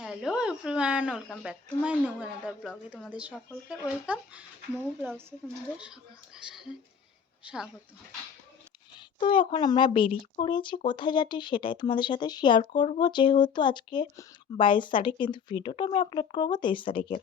Hello everyone, welcome back to my new another ব্লগে। তোমাদের সকলকে ওয়েলকাম। মৌ ব্লগসে তোমাদের সকলকে স্বাগত। তো এখন আমরা বেরিয়ে পড়েছি, কোথায় যাচ্ছি সেটাই তোমাদের সাথে শেয়ার করব। যেহেতু আজকে 22 তারিখ, কিন্তু ভিডিওটা আমি আপলোড করব 23 তারিখে।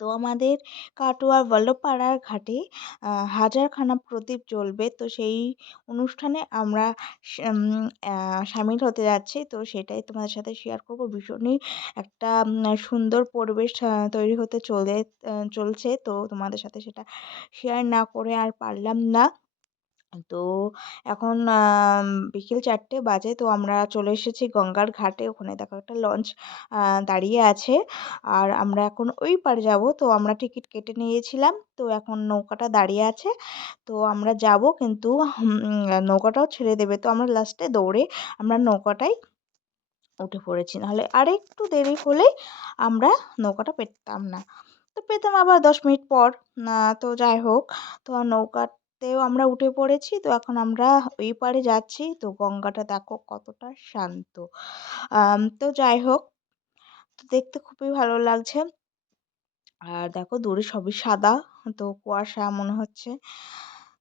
তো আমাদের কাটোয়ার বল্লভপাড়ার ঘাটে হাজারখানা প্রদীপ জ্বলবে। তো সেই অনুষ্ঠানে আমরা সামিল হতে যাচ্ছি। তো সেটাই তোমাদের সাথে শেয়ার করব। ভীষণই একটা সুন্দর পরিবেশ তৈরি হতে চলছে। তো তোমাদের সাথে সেটা শেয়ার না করে আর পারলাম না। তো এখন বিকেল 4টে বাজে। তো আমরা চলে এসেছি গঙ্গার ঘাটে। ওখানে দেখো একটা লঞ্চ দাঁড়িয়ে আছে। আর আমরা এখন ওই পাড়ে যাব। তো আমরা টিকিট কেটে নিয়েছিলাম। তো এখন নৌকাটা দাঁড়িয়ে আছে। তো আমরা যাব, কিন্তু নৌকাটাও ছেড়ে দেবে। তো আমরা লাস্টে দৌড়ে আমরা নৌকাটায় উঠে পড়েছি। নাহলে আরেকটু দেরি হলেই আমরা নৌকাটা পেতাম না। তো পেতাম আবার 10 মিনিট পর। তো যাই হোক, তো নৌকাতেও আমরা উঠে পড়েছি। তো এখন আমরা ওই পাড়ে যাচ্ছি। তো গঙ্গাটা দেখো কতটা শান্ত। তো যাই হোক, তো দেখতে খুবই ভালো লাগছে। আর দেখো দূরে সবই সাদা, তো কুয়াশা মনে হচ্ছে।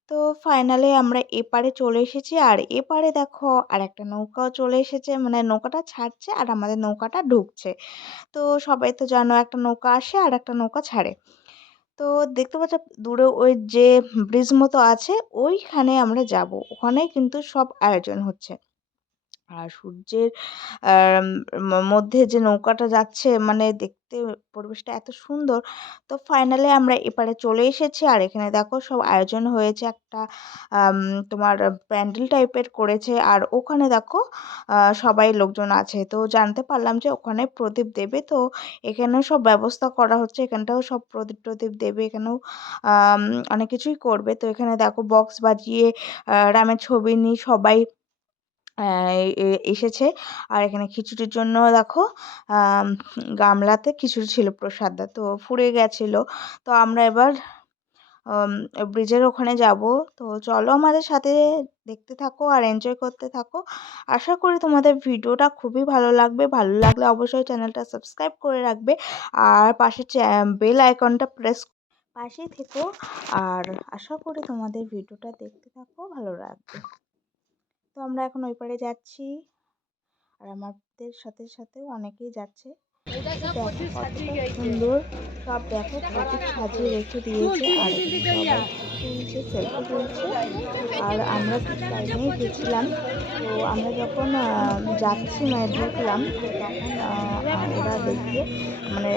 তো ফাইনালি আমরা এপারে চলে এসেছি। আর এপারে দেখো আর একটা নৌকাও চলে এসেছে, মানে নৌকাটা ছাড়ছে আর আমাদের নৌকাটা ঢুকছে। তো সবাই তো জানো, একটা নৌকা আসে আর একটা নৌকা ছাড়ে। তো দেখতে পাচ্ছ দূরে ওই যে ব্রিজ মতো আছে, ওইখানে আমরা যাব। ওখানেই কিন্তু সব আয়োজন হচ্ছে। আর সূর্যের মধ্যে যে নৌকাটা যাচ্ছে, মানে দেখতে পরিবেশটা এত সুন্দর। তো ফাইনালি আমরা এপারে চলে এসেছি। আর এখানে দেখো সব আয়োজন হয়েছে, একটা আম, তোমার প্যান্ডেল টাইপের করেছে। আর ওখানে দেখো সবাই লোকজন আছে। তো জানতে পারলাম যে ওখানে প্রদীপ দেবে। তো এখানেও সব ব্যবস্থা করা হচ্ছে, এখানটাও সব প্রদীপ টদীপ দেবে। এখানেও আম, অনেক কিছুই করবে। তো এখানে দেখো বক্স বাজিয়ে রামের ছবি নিয়ে সবাই এসেছে। আর এখানে খিচুড়ির জন্য দেখো আম, গামলাতে খিচুড়ি ছিল, প্রসাদ। তো ফুরিয়ে গেছিল। তো আমরা এবার ব্রিজের ওখানে যাব। তো চলো আমাদের সাথে দেখতে থাকো আর এনজয় করতে থাকো। আশা করি তোমাদের ভিডিওটা খুবই ভালো লাগবে। ভালো লাগলে অবশ্যই চ্যানেলটা সাবস্ক্রাইব করে রাখবে। আর পাশে বেল আইকনটা প্রেস পাশেই থেকো। আর আশা করি তোমাদের ভিডিওটা দেখতে থাকো, ভালো লাগবে। তো আমরা এখন ওই পারে যাচ্ছি। আর আমাদের সাথে সাথেও অনেকেই যাচ্ছে। তো দেখো কতটা সুন্দর, সব দেখো প্রদীপ সাজিয়ে রেখে দিয়েছে। আর এখানে সবাই তুলছে, সেলফি তুলছে। আর আমরা ঠিক টাইমেই গেছিলাম। তো আমরা যখন যাচ্ছি, মানে ঢুকলাম, তো তখন ওরা দেখিয়ে মানে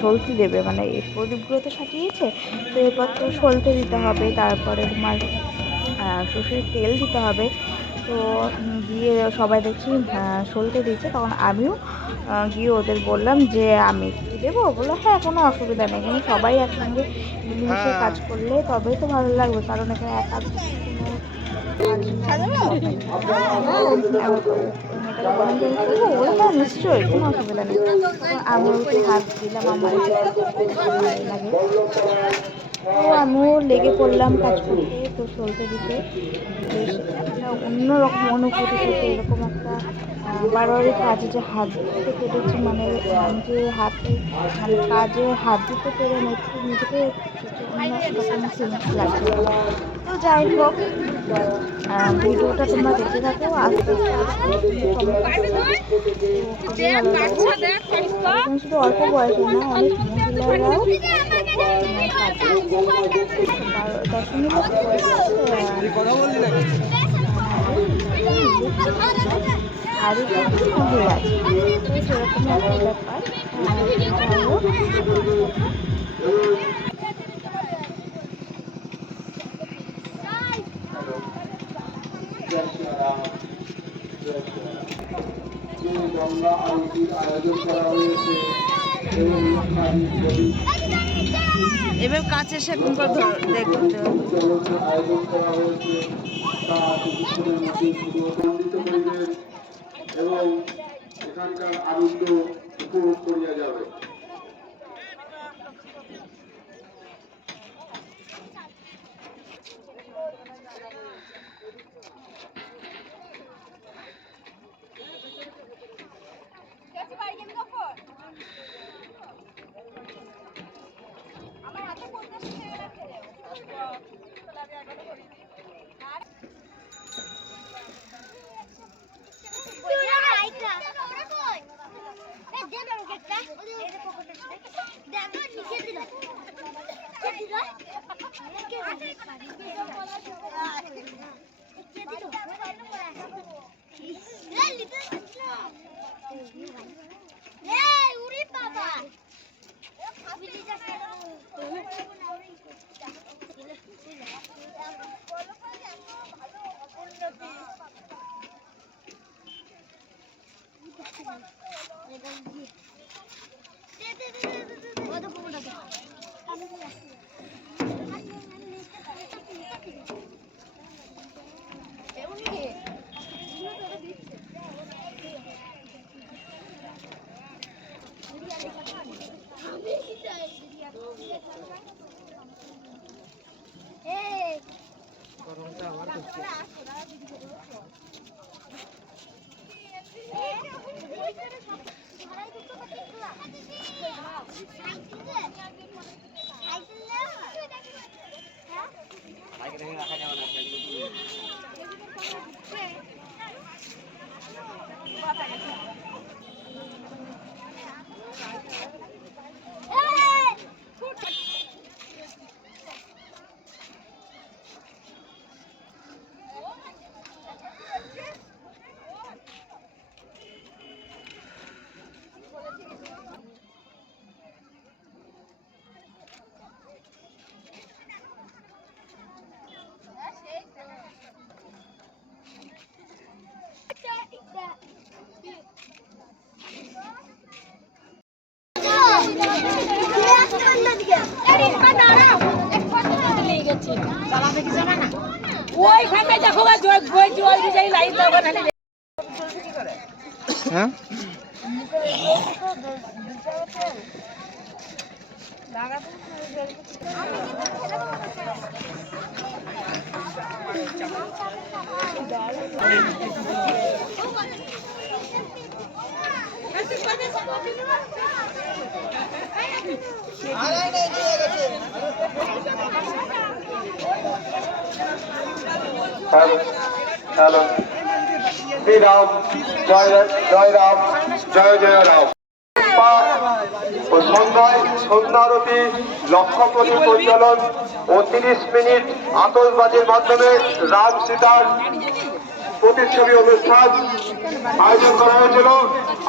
সলতে দেবে। মানে এই প্রদীপগুলো তো সাজিয়েছে, তো এরপর তো সলতে দিতে হবে। তারপরে তোমার সর্ষের তেল দিতে হবে। তো গিয়ে সবাই দেখছি সলতে দিচ্ছে। তখন আমিও গিয়ে ওদের বললাম যে আমি একটু দেবো। বললো হ্যাঁ, কোনো অসুবিধা নেই। এখানে সবাই একসঙ্গে মিলেমিশে কাজ করলে তবেই তো ভালো লাগবে। কারণ এখানে একা কোনো কাজ ওই মেয়েটাকে বললাম যে আমি করবো। বললো হ্যাঁ নিশ্চয়ই, কোনো অসুবিধা নেই। তখন আমি ওকে হাত দিলাম, আমার এটা করতে ভালোই লাগে। তো আমিও লেগে পড়লাম কাজ করতে, তো সলতে দিতে। বেশ একটা অন্যরকম অনুভূতি থেকে এরকম একটা বারোয়ারি কাজে যে হাত দিতে পেরেছি, মানে নিজে হাতে মানে কাজে হাত দিতে পেরে আমি একটু নিজেকে কিছু অন্যরকম ফিলিংস লাগছে। তো যাই হোক, ভিডিওটা তোমরা দেখতে থাকো, আস্তে আস্তে আরো সুন্দর সুন্দর চমক আসছে। তো খুবই ভালো লাগবে। আর এখানে শুধু অল্প বয়সের না, অনেক মহিলারাও কাজ করছে। 10 মিনিট পরে আমাদের 10 মিনিট শাড়ি পরছে মহিলাদের। তো সেরকম একটা ব্যাপার। তো যাই হোক, দেখতে থাকো। গঙ্গা আরতির আয়োজন করা হয়েছে এবং এবার কাছে এসে দেখতে আয়োজন করা হয়েছে তা কিছুক্ষণের মধ্যে আনন্দিত পরিবেশ এবং এখানকার আনন্দ উপভোগ করিয়া যাবে। ওইখানে দেখো জল দিয়ে লাইট দেবো না। হ্যাঁ হ্যালো শ্রীরাম জয় জয় রাম জয় জয় রাম। ও সন্ধ্যায় সন্ধ্যারতি লক্ষ প্রদীপ প্রজ্বলন ও 30 মিনিট আতশবাজির মাধ্যমে রাম সীতার প্রতিচ্ছবি অনুষ্ঠান আয়োজন করা হয়েছিল।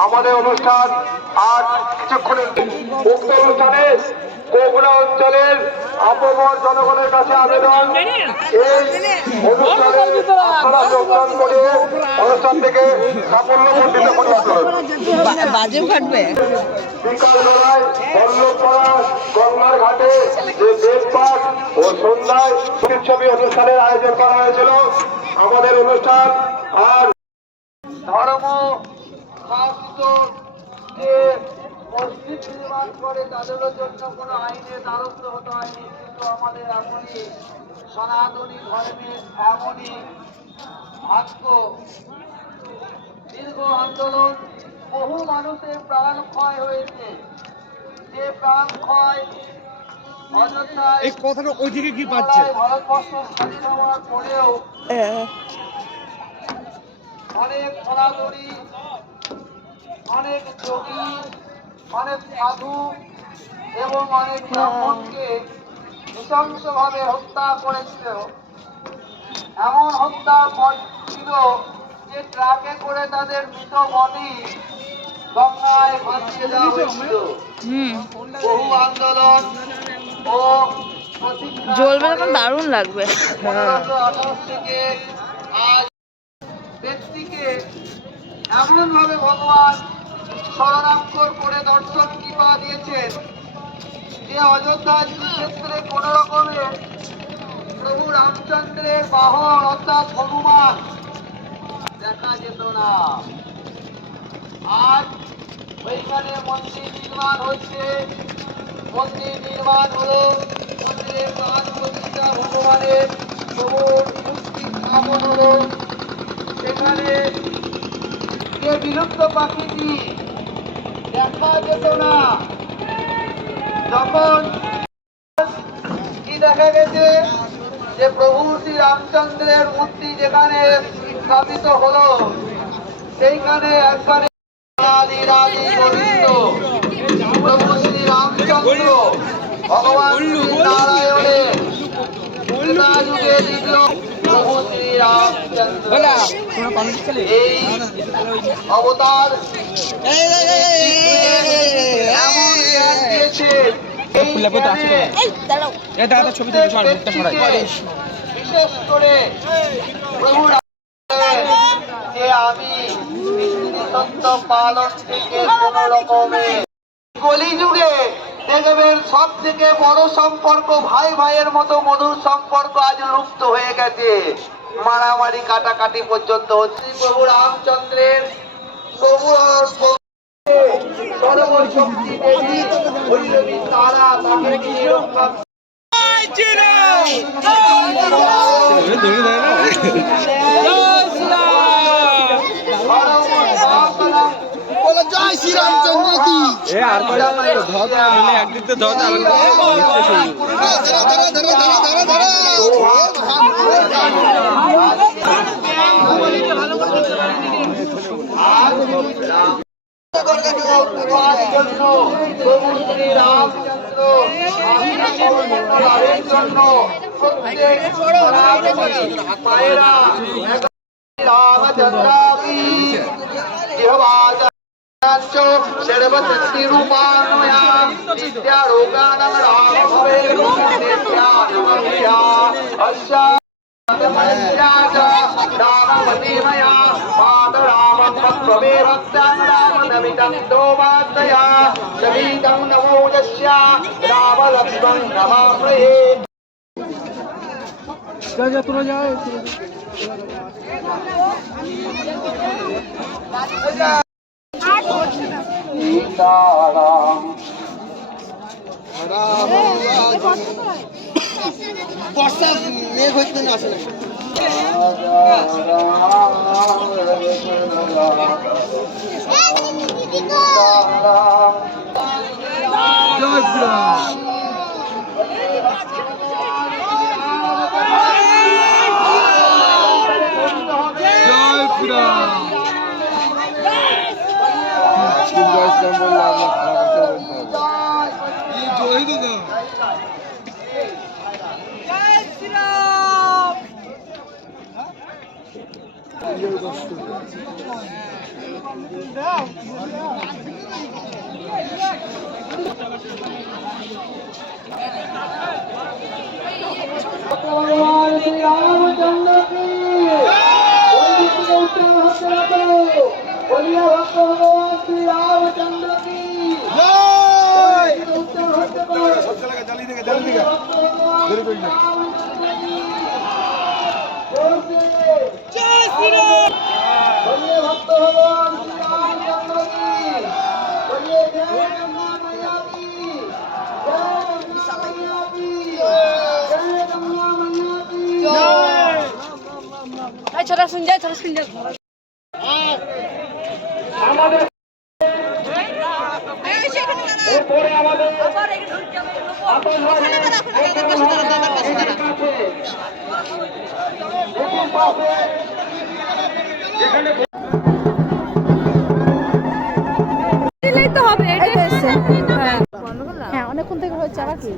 আমাদের অনুষ্ঠান আর কিছুক্ষণের উক্ত অনুষ্ঠানে কোবরা অঞ্চলের আপামর জনগণের কাছে আবেদন, এই অনুষ্ঠানে আপনারা যোগদান করে অনুষ্ঠান থেকে সাফল্যমণ্ডিত করে আসুন। বিকালবেলায় বল্লভপাড়া গঙ্গার ঘাটে যে বেদপাঠ ও সন্ধ্যায় প্রতিচ্ছবি অনুষ্ঠানের আয়োজন করা হয়েছিল। আমাদের অনুষ্ঠান আর ধর্ম শাস্ত্র যে মসজিদ নির্মাণ করে তাদেরও জন্য কোনো আইনের দ্বারস্থ হতে হয়নি, কিন্তু আমাদের এখনই সনাতনী ধর্মের এমনই ভাগ্য। দীর্ঘ আন্দোলন, বহু মানুষের প্রাণ ক্ষয় হয়েছে। যে প্রাণ ক্ষয় অযোধ্যায় এই কথাটা ওইদিকে কি পাচ্ছে ভারতবর্ষ স্বাধীন হওয়ার পরেও অনেক সনাতনী, অনেক যোগী, অনেক সাধু এবং অনেক ব্রাহ্মণকে নৃশংসভাবে হত্যা করেছিল। এমন হত্যার পর ছিল যে ট্রাকে করে তাদের মৃত বডি গঙ্গায় ভাসিয়ে দেওয়া হয়েছিল। বহু আন্দোলন ও জ্বলবে তখন দারুণ লাগবে। 1528 থেকে আজ ব্যক্তিকে এমন ভাবে ভগবান শরণাক্ষর করে দর্শন কৃপা দিয়েছেন যে অযোধ্যার ক্ষেত্রে কোন রকমের প্রভু রামচন্দ্রের বাহন অর্থাৎ হনুমান দেখা যেত না। আজ ওইখানে মন্দির নির্মাণ হচ্ছে। মন্দির নির্মাণ হলো, মন্দিরের প্রাণ প্রতিষ্ঠা ভগবানের প্রভুর মূর্তি স্থাপন হলো। সেখানে যে বিলুপ্ত পাখিটি দেখা যেত না, যখন কি দেখা গেছে যে প্রভু শ্রী রামচন্দ্রের মূর্তি যেখানে স্থাপিত হলো, সেইখানে একবারে প্রভু শ্রী রামচন্দ্র ভগবান শ্রী নারায়ণের যুগে দ্বিতীয় প্রভু শ্রী রামচন্দ্র এই অবতার এমন জ্ঞান দিয়েছে, এই জ্ঞানের বিশেষ করে প্রভু যে আমি সত্য পালন থেকে কোন রকমে কলিযুগে দেখবেন সব থেকে বড় সম্পর্ক ভাই ভাইয়ের মতো মধুর সম্পর্ক আজ লুপ্ত হয়ে গেছে, মারামারি কাটাকাটি পর্যন্ত হচ্ছে। প্রভু রামচন্দ্রের সর্বশক্তি দেবী ভৈরবী তারা তাকে নিয়ে রক্ষা জয় শ্রী রামচন্দ্র কি একদিক তো ধর প্রভু শ্রী রামচন্দ্র লাভের জন্য প্রত্যেক মায়েরা রামচন্দ্রাবি सर्वशक्तिरूपाणया नित्यारोगाणां रामभवे नित्यानुमया रामवतीमया मातरामत्वमे भक्तां रामनमितं दोमात्रया शमीतं नमो यस्य रामलक्ष्मण नमामहे। বর্ষা মেঘ হচ্ছে না আসলে भगवान श्री रामचंद्र की बोलिए भगवान श्री रामचंद्र की जय श्री राम। बोलिए भक्त भगवान श्री रामचंद्र की बोलिए जय गंगा मैया की जय गंगा मैया की जय गंगा मैया की छोटा सुन जा আমাদের এরপরে আমাদের তো হবে হ্যাঁ অনেকক্ষণ থেকে হচ্ছে আবার কি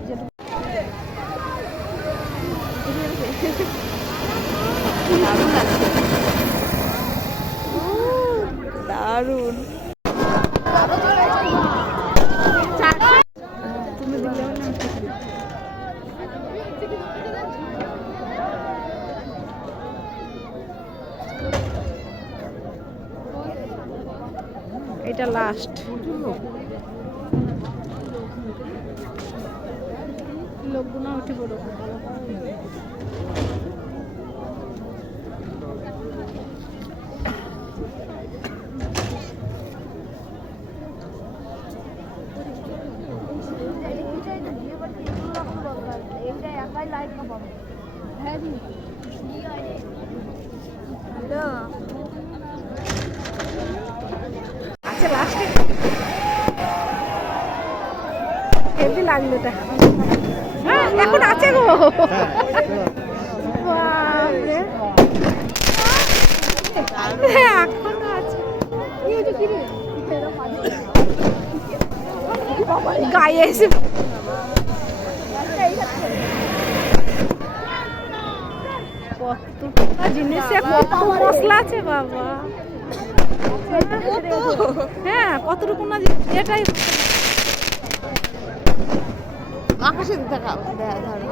দারুণ তুমি দিলে এটা লাস্ট লোকগুলো উঠে পড়ো আচ্ছা লাস্টে হেভি লাগলো এটা হ্যাঁ এখন আছে গো বাপরে এখন আছে গায়ে এসে কতটা জিনিসে কত মশলা আছে বাবা। হ্যাঁ কতটুকু না যেটাই আকাশে দিতে খাও ধরো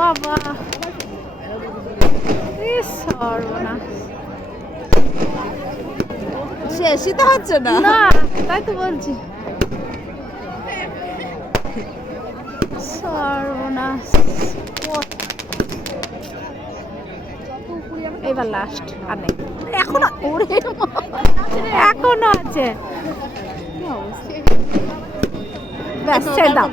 বাবা সর্বনাশ। শেষই তো হচ্ছে না। না তাই তো বলছি সর্বনাশ। এবার লাস্ট আর নেই এখনো এখনো আছে। ব্যাস ছেড়ে দাও।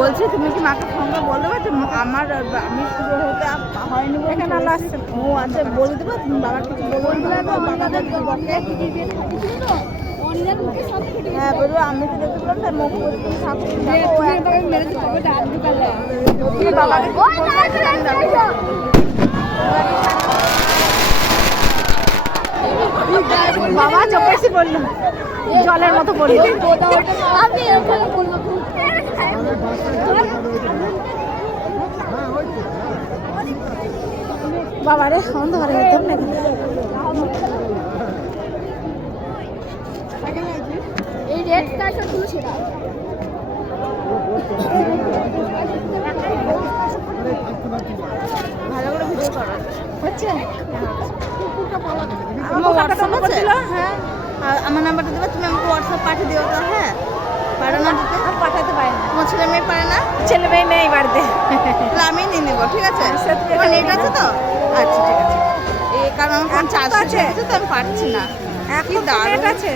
বলছি তুমি কি মাকে ফোন করে বলে দেবে যে আমার আমি শুরু হতে হয়নি বলে এখানে আলো আসছে। ও আচ্ছা বলে দেবো তুমি বাবার কিছু বলবে হ্যাঁ বলবো আমি তো দেখতে পেলাম তার মুখ বাবাকে বাবা চোখে বললো জলের মতো বললো। বাবারে অন্ধকারে যেতাম নাকি। এই রেড কার্ডটা তুলছি না ভালো করে ভিডিও করো হচ্ছে আমার হোয়াটসঅ্যাপ আছে হ্যাঁ আমার নাম্বারটা দেবে তুমি আমাকে হোয়াটসঅ্যাপ পাঠিয়ে দিও তো হ্যাঁ পারো না দিতে আমি পাঠাতে পারি না। তোমার ছেলে মেয়ে পারে না ছেলে মেয়ে নেই বাড়িতে। তাহলে আমি নিয়ে নেবো ঠিক আছে সে তুমি তোমার একটা নেট আছে তো আচ্ছা ঠিক আছে এই কারণ আমার ফোন এখন চার্জ তো আছে আছে। তো আমি পারছি না এখন তো দারুণ। নেট আছে।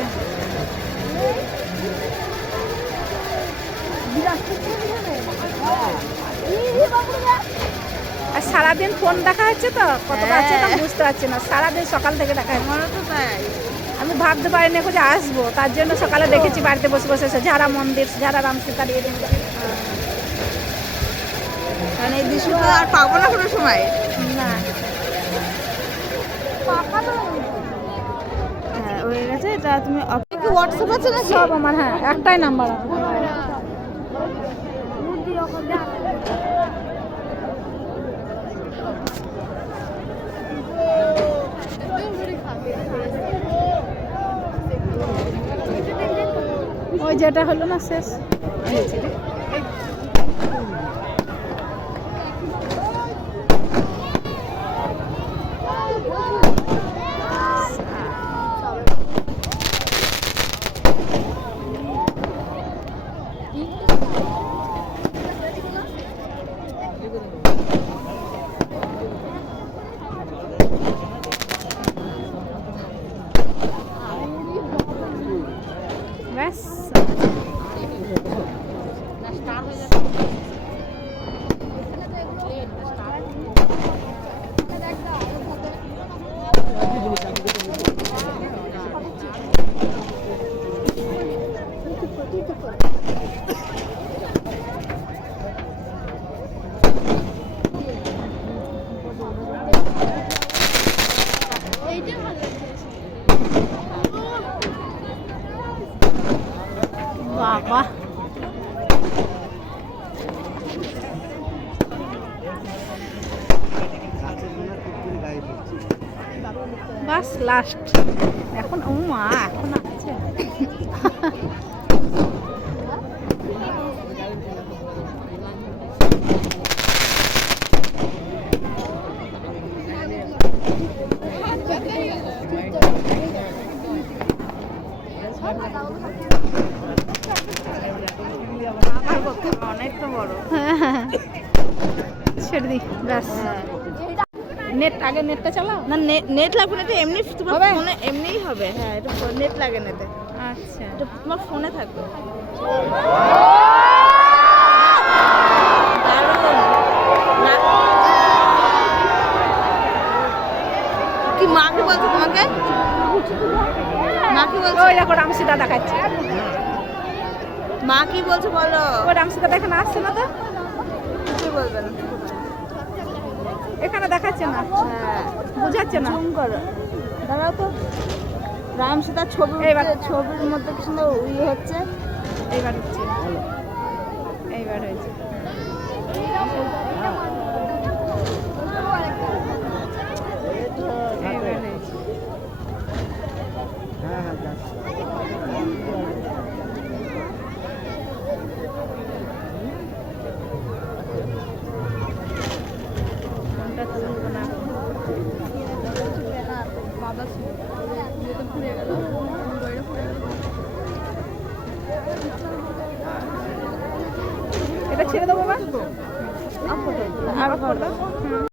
আর সারাদিন ফোন দেখা হচ্ছে তো কতটা আছে তা বুঝতে পারছি না। সারাদিন সকাল থেকে দেখা হচ্ছে। আমারও তো তাই আমি ভাবতে পারিনি যে আসবো, তার জন্য সকালে দেখেছি বাড়িতে বসে বসে ঝাড়া মন্দির ঝাড়া রাম সীতা দিয়ে দেখছি। মানে এই দৃশ্যটা আর পাবো না কোনো সময় না হ্যাঁ হয়ে গেছে এটা তুমি কি হোয়াটসঅ্যাপ আছে নাকি সব আমার হ্যাঁ একটাই নাম্বার আমার। ওই যেটা হলো না শেষ ব্যাস। বাবা বাস লাস্ট এখন ও মা এখন আছে অনেকটা বড় ছেড়ে দিই ব্যাস। নেট আগে নেটটা চালাও। না নেট লাগবে না এটা এমনি তোমার হবে? ফোনে এমনিই হবে হ্যাঁ এটা নেট লাগে না এতে আচ্ছা এটা তোমার ফোনে থাকবে কি মা কি বলছে তোমাকে মা কি বলছে ওই দেখো রাম সীতা দেখাচ্ছে। মা কি বলছে বলো ওই রাম সীতা এখানে আসছে না তো কি বলবেন এখানে দেখাচ্ছে না হ্যাঁ বুঝাচ্ছে না। জুম করো দাঁড়াও তো রাম সীতার ছবি এইবার। ছবির মধ্যে কি সুন্দর ইয়ে হচ্ছে এইবার হচ্ছে, এইবার হয়েছে। এইবার হয়েছে। কোনটা তুলবো না? এটা ছেড়ে দেবো, আর ফটো